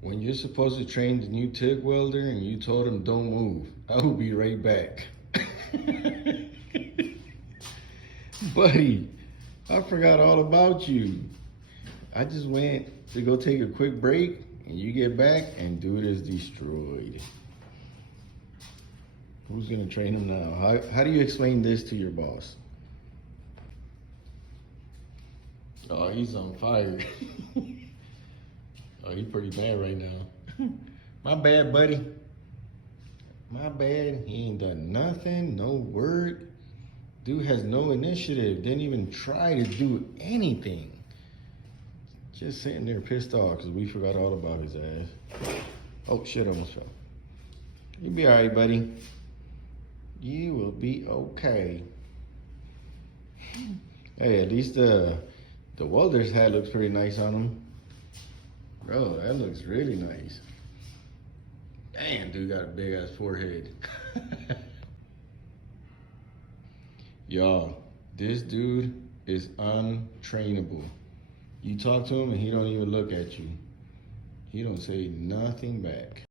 When you're supposed to train the new Tig Welder and you told him don't move, I will be right back. Buddy, I forgot all about you. I just went to go take a quick break and you get back and dude is destroyed. Who's gonna train him now? How do you explain this to your boss? Oh, he's on fire. Oh, he's pretty bad right now. My bad, buddy. My bad. He ain't done nothing, no word. Dude has no initiative. Didn't even try to do anything. Just sitting there pissed off because we forgot all about his ass. Oh, shit, almost fell. You'll be all right, buddy. You will be okay. Hey, at least the welder's hat looks pretty nice on him. Bro, that looks really nice. Damn, dude got a big ass forehead. Y'all, this dude is untrainable. You talk to him and he don't even look at you. He don't say nothing back.